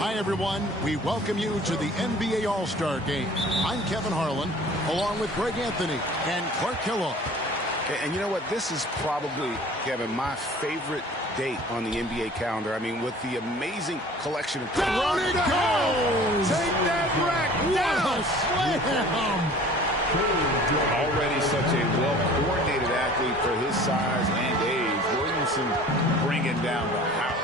Hi, everyone. We welcome you to the NBA All-Star Game. I'm Kevin Harlan, along with Greg Anthony and Clark Kellogg. And you know what? This is probably, Kevin, my favorite date on the NBA calendar. I mean, with the amazing collection of... Down it goes! Take that rack down! Slam! Already such a well-coordinated athlete for his size and age. Williamson bringing down the house.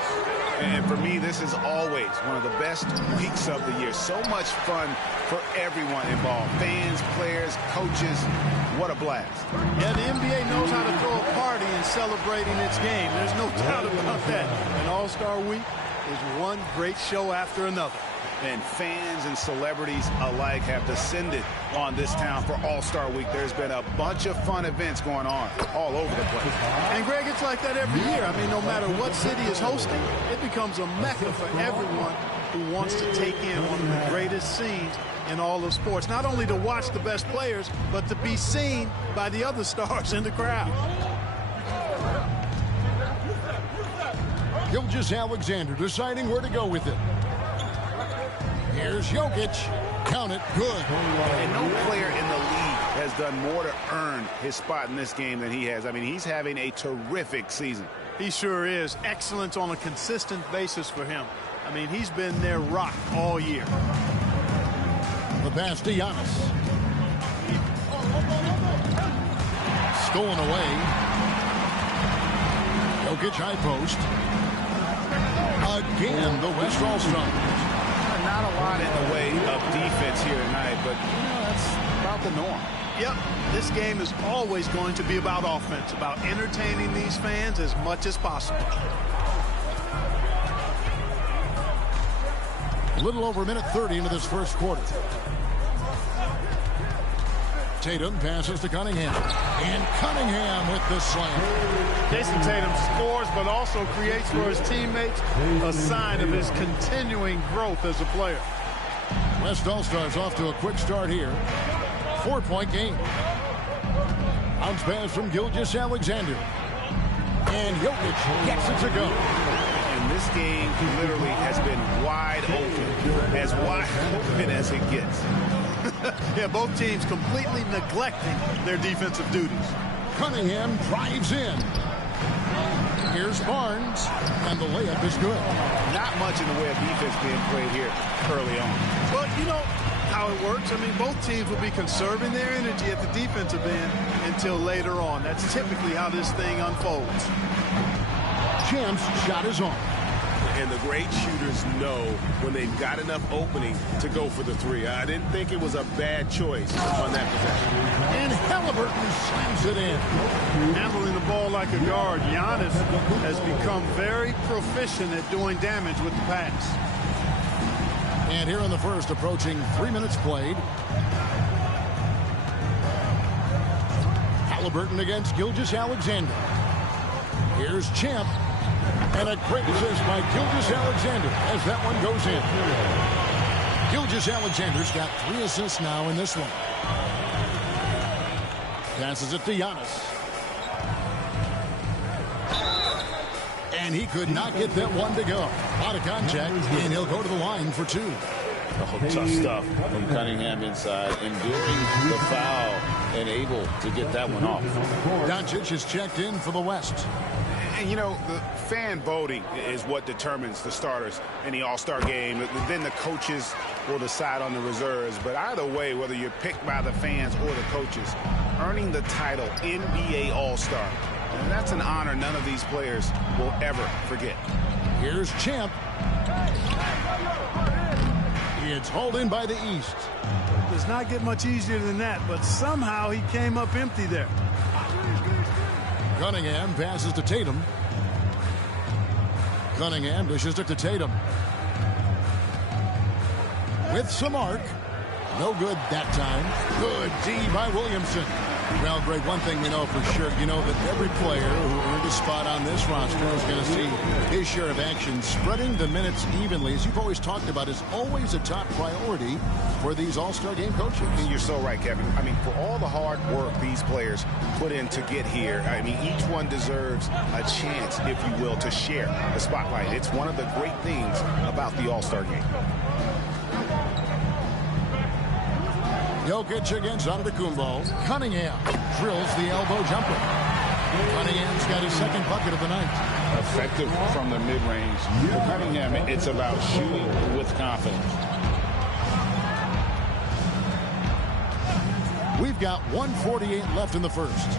And for me, this is always one of the best weeks of the year. So much fun for everyone involved. Fans, players, coaches. What a blast. Yeah, the NBA knows how to throw a party in celebrating its game. There's no doubt about that. And All-Star Week is one great show after another. And fans and celebrities alike have descended on this town for All-Star Week. There's been a bunch of fun events going on all over the place. And, Greg, it's like that every year. I mean, no matter what city is hosting, it becomes a mecca for everyone who wants to take in one of the greatest scenes in all of sports. Not only to watch the best players, but to be seen by the other stars in the crowd. Gilgeous-Alexander deciding where to go with it. Here's Jokic. Count it. Good. And no player in the league has done more to earn his spot in this game than he has. I mean, he's having a terrific season. He sure is. Excellence on a consistent basis for him. I mean, he's been their rock all year. The pass to Giannis. Stolen away. Jokic high post. Again, the West All-Stars. Not a lot in the way of defense here tonight, but that's about the norm. Yep, this game is always going to be about offense, about entertaining these fans as much as possible. A little over a minute 30 into this first quarter. Tatum passes to Cunningham. And Cunningham with the slam. Jason Tatum scores, but also creates for his teammates a sign of his continuing growth as a player. West All-Stars off to a quick start here. 4-point game. Bounce pass from Gilgeous-Alexander. And Jokic gets it to go. And this game literally has been wide open. As wide open as it gets. Yeah, both teams completely neglecting their defensive duties. Cunningham drives in. Here's Barnes, and the layup is good. Not much in the way of defense being played here early on. Well, you know how it works. I mean, both teams will be conserving their energy at the defensive end until later on. That's typically how this thing unfolds. Champ's shot is on. And the great shooters know when they've got enough opening to go for the three. I didn't think it was a bad choice on that possession. And Halliburton slams it in. Handling the ball like a guard, Giannis has become very proficient at doing damage with the pass. And here in the first, approaching 3 minutes played. Halliburton against Gilgeous-Alexander. Here's Champ. And a great assist by Gilgeous-Alexander as that one goes in. Gilgeous-Alexander's got 3 assists now in this one. Passes it to Giannis. And he could not get that one to go. Out of contact, and he'll go to the line for 2. Oh, tough stuff from Cunningham inside, enduring the foul and able to get that one off. Doncic is checked in for the West. And, you know, the fan voting is what determines the starters in the All-Star game. Then the coaches will decide on the reserves. But either way, whether you're picked by the fans or the coaches, earning the title NBA All-Star, and that's an honor none of these players will ever forget. Here's Champ. It's hauled in by the East. Does not get much easier than that, but somehow he came up empty there. Cunningham passes to Tatum. Cunningham dishes it to Tatum. With some arc. No good that time. Good D by Williamson. Well, Greg, one thing we know for sure, you know that every player who earned a spot on this roster is going to see his share of action. Spreading the minutes evenly, as you've always talked about, is always a top priority for these All-Star game coaches. And you're so right, Kevin. I mean, for all the hard work these players put in to get here, I mean, each one deserves a chance, if you will, to share the spotlight. It's one of the great things about the All-Star game. Jokic against Antetokounmpo. Cunningham drills the elbow jumper. Cunningham's got his second bucket of the night. Effective from the mid-range. For Cunningham, it's about shooting with confidence. We've got 1:48 left in the first.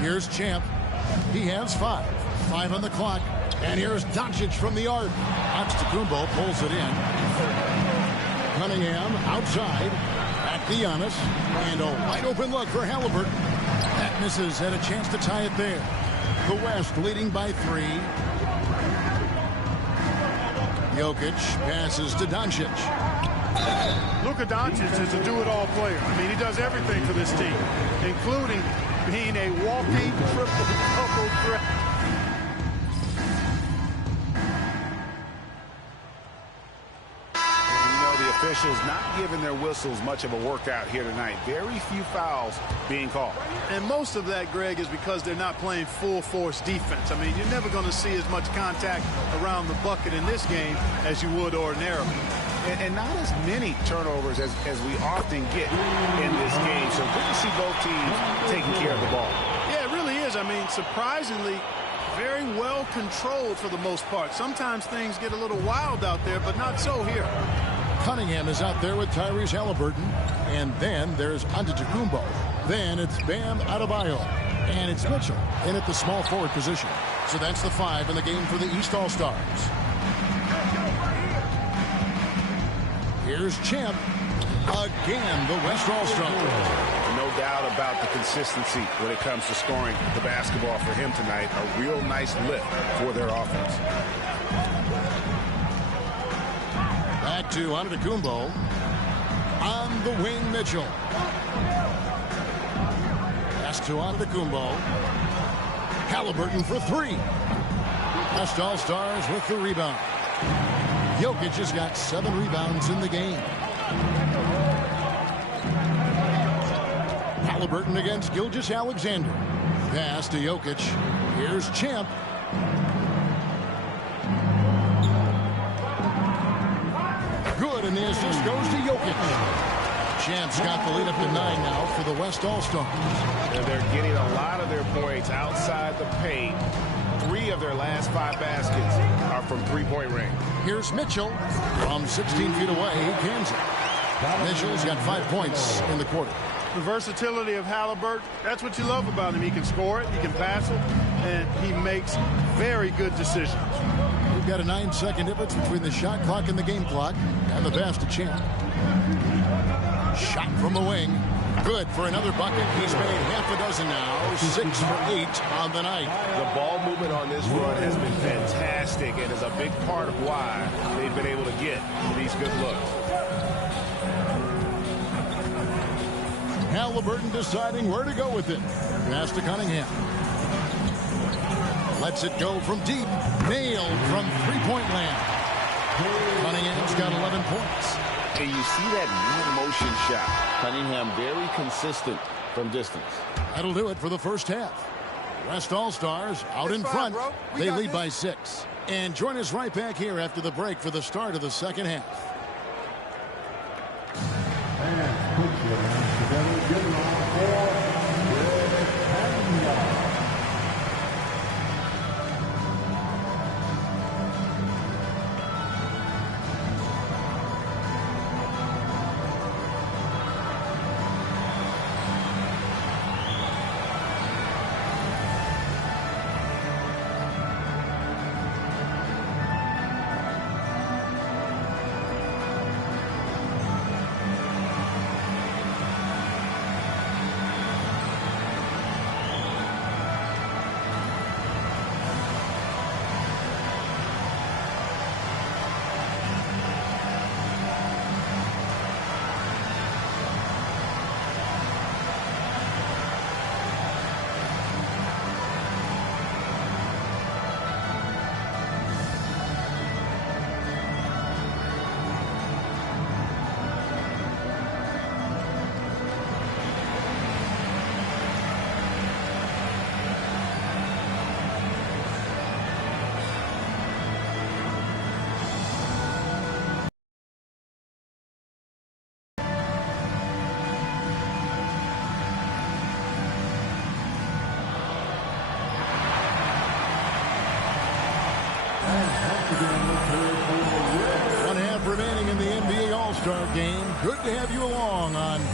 Here's Champ. He has 5. 5 on the clock. And here's Doncic from the arc. Antetokounmpo pulls it in. Cunningham outside. Back to Giannis. And a wide open look for Halliburton. That misses. Had a chance to tie it there. The West leading by 3. Jokic passes to Doncic. Luka Doncic is a do-it-all player. I mean, he does everything for this team, including being a walking triple-double threat. Officials not giving their whistles much of a workout here tonight. Very few fouls being called. And most of that, Greg, is because they're not playing full-force defense. I mean, you're never going to see as much contact around the bucket in this game as you would ordinarily. And not as many turnovers as we often get in this game. So good to see both teams taking care of the ball. Yeah, it really is. I mean, surprisingly, very well controlled for the most part. Sometimes things get a little wild out there, but not so here. Cunningham is out there with Tyrese Halliburton. And then there's Antetokounmpo. Then it's Bam Adebayo. And it's Mitchell in at the small forward position. So that's the 5 in the game for the East All-Stars. Here's Champ. Again, the West All-Star. No doubt about the consistency when it comes to scoring the basketball for him tonight. A real nice lift for their offense. Back to Antetokounmpo. On the wing, Mitchell. Pass to Antetokounmpo. Halliburton for 3. West All-Stars with the rebound. Jokic has got 7 rebounds in the game. Halliburton against Gilgeous-Alexander. Pass to Jokic. Here's Champ. Good, and the assist goes to Jokic. Champ's got the lead up to 9 now for the West All-Stars. They're getting a lot of their points outside the paint. 3 of their last 5 baskets are from three-point range. Here's Mitchell from 16 feet away. He cans it. Mitchell's got 5 points in the quarter. The versatility of Halliburton, that's what you love about him. He can score it, he can pass it, and he makes very good decisions. We've got a 9-second difference between the shot clock and the game clock, and the pass to Champ. Shot from the wing. Good for another bucket. He's made half a dozen now. 6 for 8 on the night. The ball movement on this run has been fantastic and is a big part of why they've been able to get these good looks. Halliburton deciding where to go with it. Pass to Cunningham. Lets it go from deep. Nailed from three-point land. Cunningham's got 11 points. And you see that mid-motion shot. Cunningham very consistent from distance. That'll do it for the first half. West All-Stars out in front. They lead by 6. And join us right back here after the break for the start of the second half.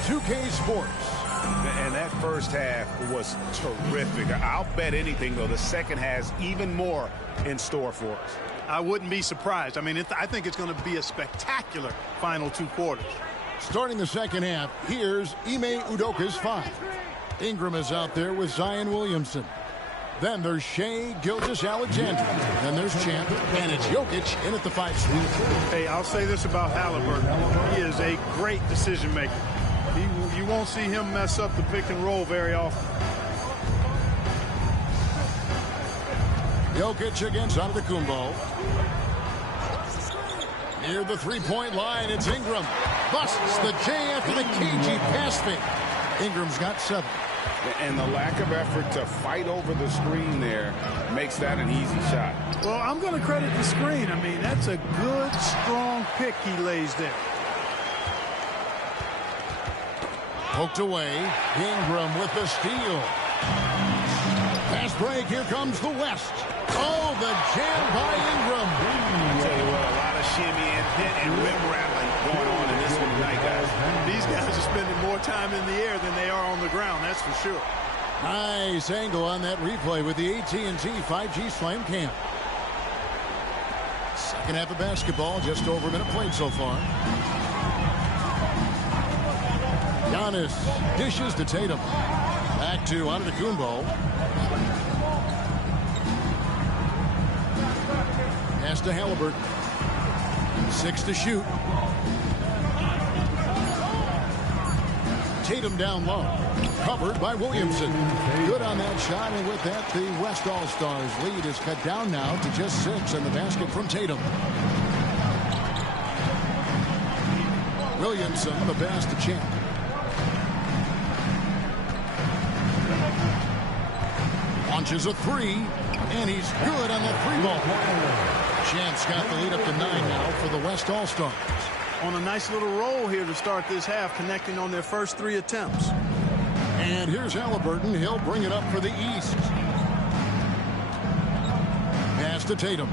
2K Sports. And that first half was terrific. I'll bet anything, though, the second has even more in store for us. I wouldn't be surprised. I mean, I think it's going to be a spectacular final 2 quarters. Starting the second half, here's Ime Udoka's 5. Ingram is out there with Zion Williamson. Then there's Shai Gilgeous-Alexander. Then there's Champ, and it's Jokic in at the 5 spot. Hey, I'll say this about Halliburton. He is a great decision maker. You won't see him mess up the pick and roll very often. Jokic against Antetokounmpo. Near the 3-point line, it's Ingram. Busts the J after the cagey pass fake. Ingram's got 7. And the lack of effort to fight over the screen there makes that an easy shot. Well, I'm going to credit the screen. I mean, that's a good, strong pick he lays there. Poked away. Ingram with the steal. Fast break. Here comes the West. Oh, the jam by Ingram. I tell you what, a lot of shimmy and rim rattling going on in this one tonight, guys. These guys are spending more time in the air than they are on the ground, that's for sure. Nice angle on that replay with the AT&T 5G Slam Cam. Second half of basketball, just over a minute played so far. Giannis dishes to Tatum. Back to Antetokounmpo. Pass to Halliburton. 6 to shoot. Tatum down low. Covered by Williamson. Good on that shot, and with that, the West All-Stars lead is cut down now to just 6, and the basket from Tatum. Williamson, the pass to Champ. Launches a 3, and he's good on that 3-ball. Champ's got the lead up to 9 now for the West All-Stars. On a nice little roll here to start this half, connecting on their first 3 attempts. And here's Halliburton. He'll bring it up for the East. Pass to Tatum.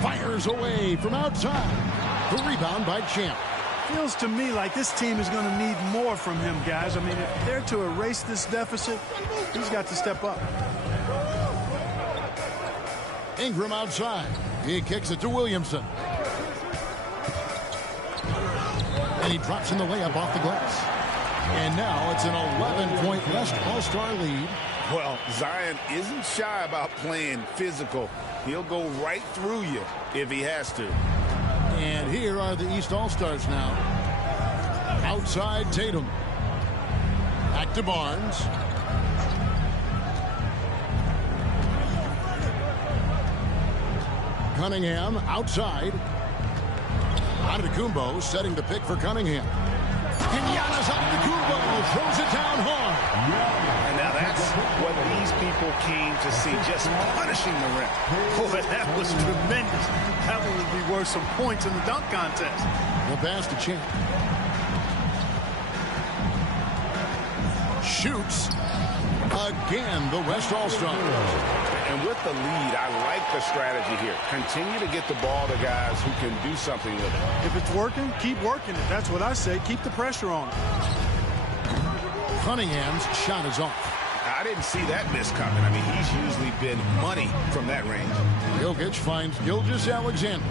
Fires away from outside. The rebound by Champ. Feels to me like this team is going to need more from him, guys. I mean, if they're to erase this deficit, he's got to step up. Ingram outside. He kicks it to Williamson. And he drops in the layup off the glass. And now it's an 11-point West All-Star lead. Well, Zion isn't shy about playing physical. He'll go right through you if he has to. And here are the East All-Stars now. Outside Tatum. Back to Barnes. Cunningham outside. Antetokounmpo setting the pick for Cunningham. And Giannis Antetokounmpo throws it down hard. And now that's what these people came to see, just punishing the rim. Boy, that was tremendous. That one would be worth some points in the dunk contest. The pass to Champ. Shoots. Again, the West All-Stars. And with the lead, I like the strategy here. Continue to get the ball to guys who can do something with it. If it's working, keep working it. That's what I say. Keep the pressure on it. Cunningham's shot is off. I didn't see that miss coming. I mean, he's usually been money from that range. Jokic finds Gilgeous-Alexander.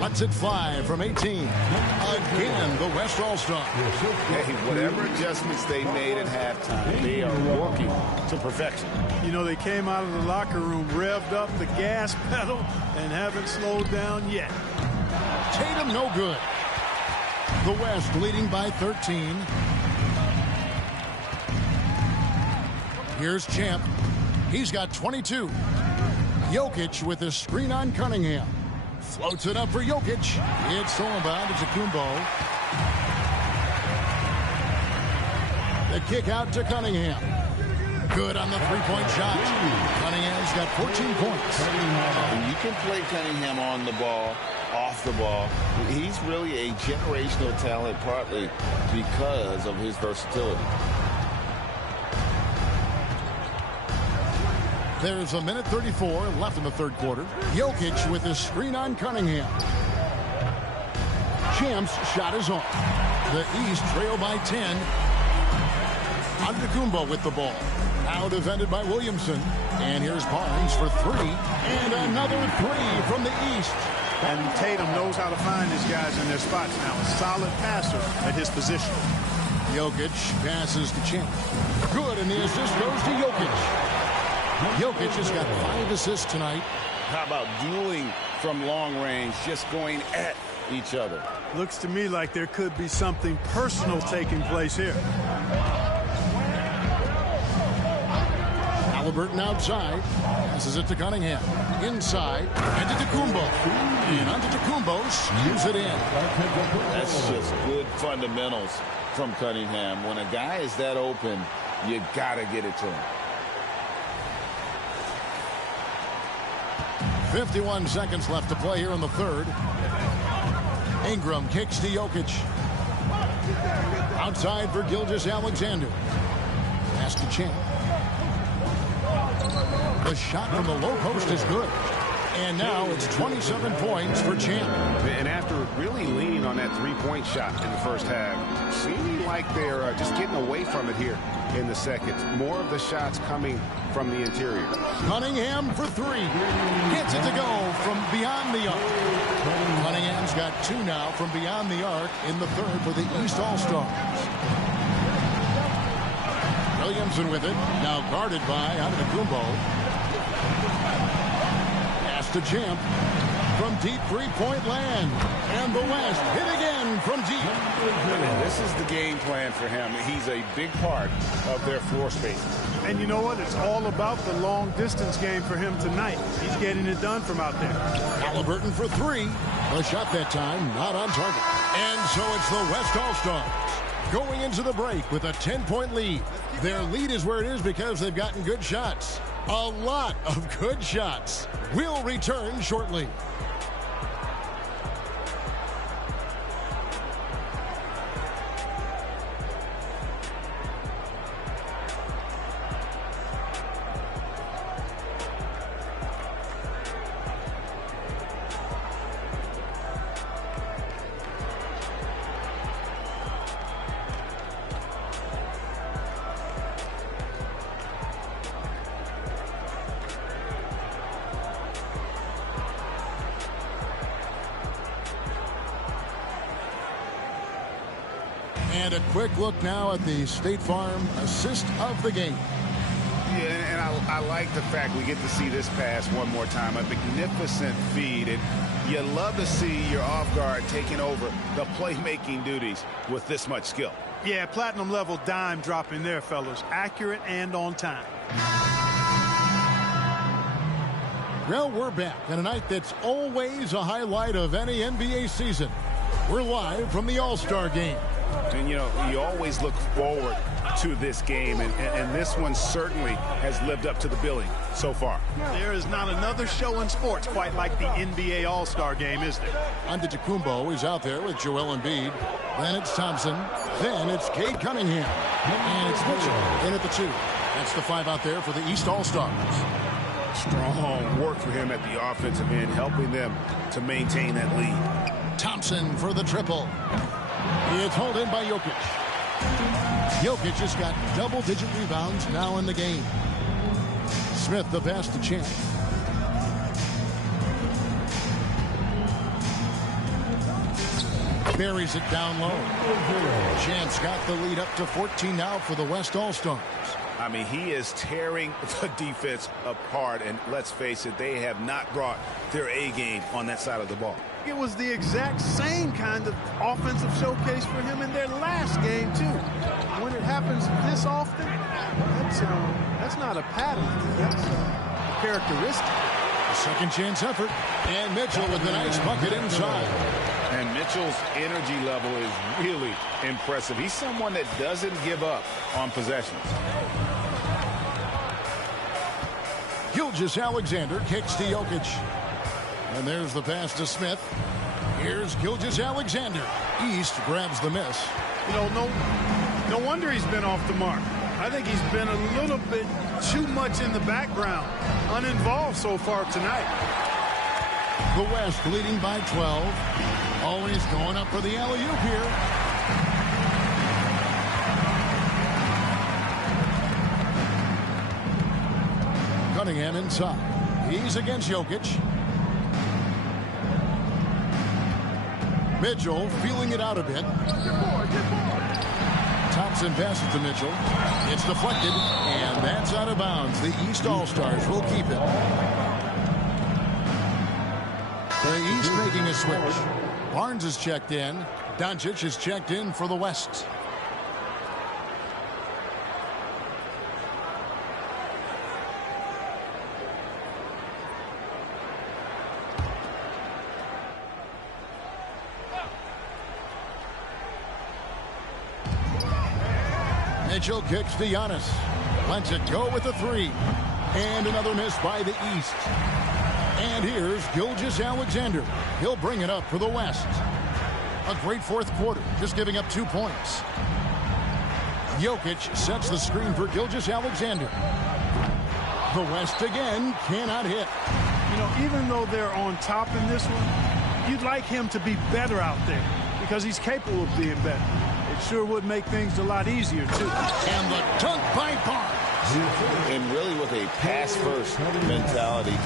Lets it fly from 18. Again, the West All-Stars. Hey, whatever adjustments they made at halftime, they are working to perfection. You know, they came out of the locker room, revved up the gas pedal, and haven't slowed down yet. Tatum no good. The West leading by 13. Here's Champ. He's got 22. Jokic with a screen on Cunningham. Floats it up for Jokic. It's thrown by Antetokounmpo. The kick out to Cunningham. Good on the three-point shot. Cunningham's got 14 points. When you can play Cunningham on the ball, off the ball, he's really a generational talent, partly because of his versatility. There's a minute 34 left in the third quarter. Jokic with his screen on Cunningham. Champ's shot is on. The East trail by 10. Antetokounmpo with the ball. Now defended by Williamson. And here's Barnes for three. And another three from the East. And Tatum knows how to find his guys in their spots now. A solid passer at his position. Jokic passes to Champ. Good, and the assist goes to Jokic. Jokic has got 5 assists tonight. How about dueling from long range, just going at each other? Looks to me like there could be something personal taking place here. Halliburton outside. Passes it to Cunningham. Inside. Antetokounmpo. And Antetokounmpo skews it in. That's just good fundamentals from Cunningham. When a guy is that open, you got to get it to him. 51 seconds left to play here in the third. Ingram kicks to Jokic. Outside for Gilgeous-Alexander. Pass to Champ. The shot from the low post is good. And now it's 27 points for Champ. And after really leaning on that three-point shot in the first half, seeming like they're just getting away from it here in the second. More of the shots coming from the interior. Cunningham for three. Gets it to go from beyond the arc. Cunningham's got 2 now from beyond the arc in the third for the East All-Stars. Williamson with it. Now guarded by Antetokounmpo. Pass to Champ. From deep three-point land. And the West hit again from deep. And this is the game plan for him. He's a big part of their floor space. And you know what? It's all about the long-distance game for him tonight. He's getting it done from out there. Halliburton for three. The shot that time not on target. And so it's the West All-Stars going into the break with a 10-point lead. Their lead is where it is because they've gotten good shots. A lot of good shots. We'll return shortly. And a quick look now at the State Farm assist of the game. Yeah, and I like the fact we get to see this pass one more time. A magnificent feed. And you love to see your off guard taking over the playmaking duties with this much skill. Yeah, platinum level dime dropping there, fellas. Accurate and on time. Well, we're back on a night that's always a highlight of any NBA season. We're live from the All-Star game. And, you know, you always look forward to this game, and this one certainly has lived up to the billing so far. There is not another show in sports quite like the NBA All-Star game, is there? Antetokounmpo is out there with Joel Embiid. Then it's Thompson. Then it's Cade Cunningham. And it's Mitchell in at the 2. That's the 5 out there for the East All-Stars. Strong work for him at the offensive end, helping them to maintain that lead. Thompson for the triple. It's hauled in by Jokic. Jokic has got double-digit rebounds now in the game. Smith the pass to Champ. Buries it down low. Champ's got the lead up to 14 now for the West All-Stars. I mean, he is tearing the defense apart, and let's face it, they have not brought their A game on that side of the ball. It was the exact same kind of offensive showcase for him in their last game, too. When it happens this often, that's not a pattern. That's a characteristic. A second chance effort. And Mitchell with a nice bucket inside. And Mitchell's energy level is really impressive. He's someone that doesn't give up on possessions. Gilgeous-Alexander kicks to Jokic. And there's the pass to Smith. Here's Gilgeous-Alexander. East grabs the miss. You know, no wonder he's been off the mark. I think he's been a little bit too much in the background, uninvolved so far tonight. The West leading by 12. Always going up for the alley-oop here. Cunningham inside. He's against Jokic. Mitchell feeling it out a bit. Thompson passes to Mitchell. It's deflected, and that's out of bounds. The East All-Stars will keep it. The East making a switch. Barnes is checked in. Doncic is checked in for the West. Mitchell kicks to Giannis. Lets it go with a three. And another miss by the East. And here's Gilgeous-Alexander. He'll bring it up for the West. A great fourth quarter, just giving up 2 points. Jokic sets the screen for Gilgeous-Alexander. The West again cannot hit. You know, even though they're on top in this one, you'd like him to be better out there because he's capable of being better. It sure would make things a lot easier, too. And the dunk by Barnes. And really with a pass-first mentality.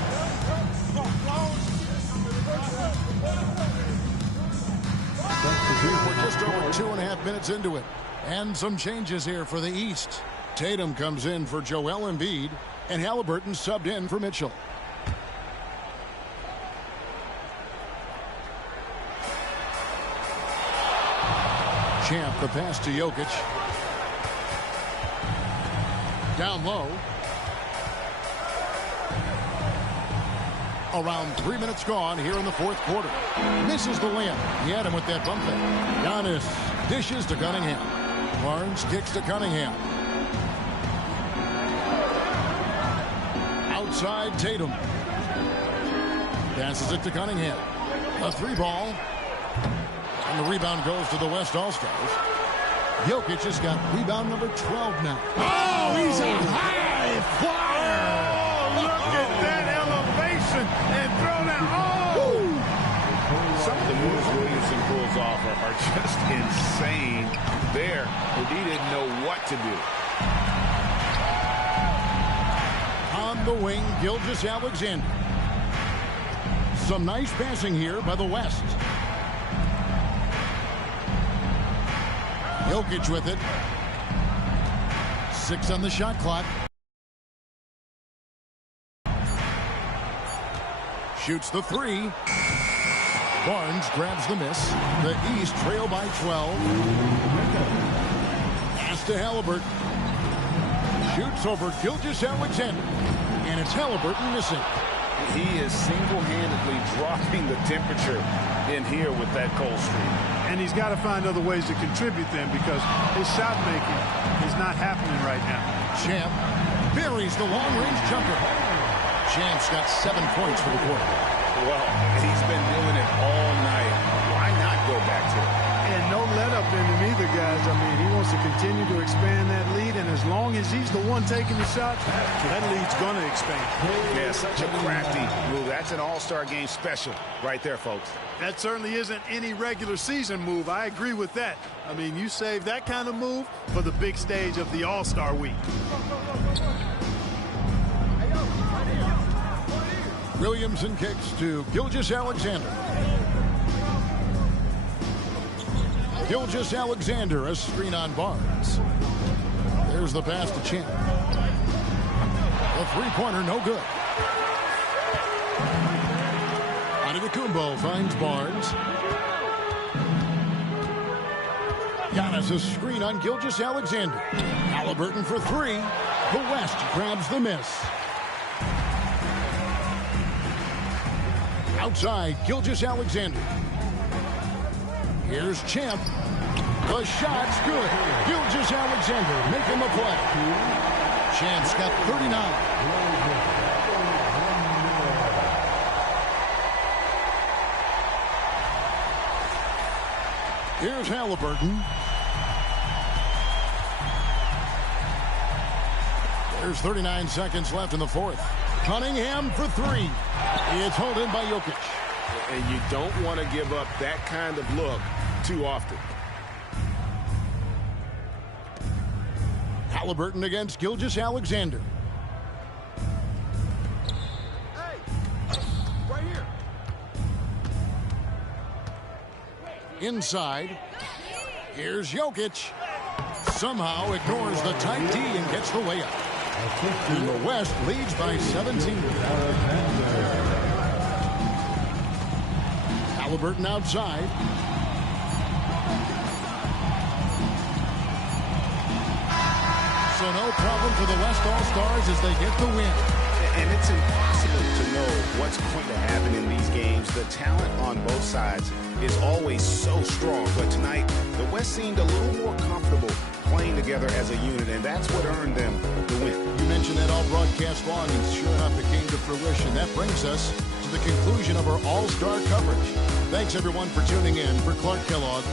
We're just over 2.5 minutes into it. And some changes here for the East. Tatum comes in for Joel Embiid, and Halliburton subbed in for Mitchell. Champ, the pass to Jokic. Down low. Around 3 minutes gone here in the fourth quarter. Misses the layup. He had him with that bump fake. Giannis dishes to Cunningham. Barnes kicks to Cunningham. Outside Tatum. Passes it to Cunningham. A three ball. And the rebound goes to the West All-Stars. Jokic has got rebound number 12 now. Oh, he's a high flyer. Oh, look at that elevation and throw down. Oh! Some of the moves Williamson pulls off are just insane there. But he didn't know what to do. On the wing, Gilgeous-Alexander. Some nice passing here by the West. Jokic with it. 6 on the shot clock. Shoots the three. Barnes grabs the miss. The East trail by 12. Pass to Halliburton. Shoots over Gilgeous-Alexander. And it's Halliburton missing. He is single-handedly dropping the temperature in here with that cold streak. And he's got to find other ways to contribute then because his shot making is not happening right now. Champ buries the long-range jumper. Champ's got 7 points for the quarter. Well, he's been doing it all night. Why not go back to it? And no let-up in him either, guys. I mean, he wants to continue to expand that lead, and as long as he's the one taking the shots, that lead's going to expand. Yeah, such a crafty move. That's an all-star game special right there, folks. That certainly isn't any regular season move. I agree with that. I mean, you save that kind of move for the big stage of the All-Star week. Williamson kicks to Gilgeous-Alexander. Gilgeous-Alexander, a screen on Barnes. There's the pass to Champ. A three-pointer, no good. Antetokounmpo finds Barnes. Giannis a screen on Gilgeous-Alexander. Halliburton for three. The West grabs the miss. Outside, Gilgeous-Alexander. Here's Champ. The shot's good. Gilgeous-Alexander making the play. Champ's got 39. Here's Halliburton. There's 39 seconds left in the fourth. Cunningham for three. It's held in by Jokic. And you don't want to give up that kind of look too often. Halliburton against Gilgeous-Alexander. Hey, right here. Inside. Here's Jokic. Somehow ignores the tight D and gets the layup. And the West leads by 17. Halliburton outside. So no problem for the West All-Stars as they get the win. And it's impossible to know what's going to happen in these games. The talent on both sides is always so strong. But tonight, the West seemed a little more comfortable playing together as a unit, and that's what earned them the win. You mentioned that all broadcast long, and sure enough, it came to fruition. That brings us to the conclusion of our All-Star coverage. Thanks, everyone, for tuning in. For Clark Kellogg,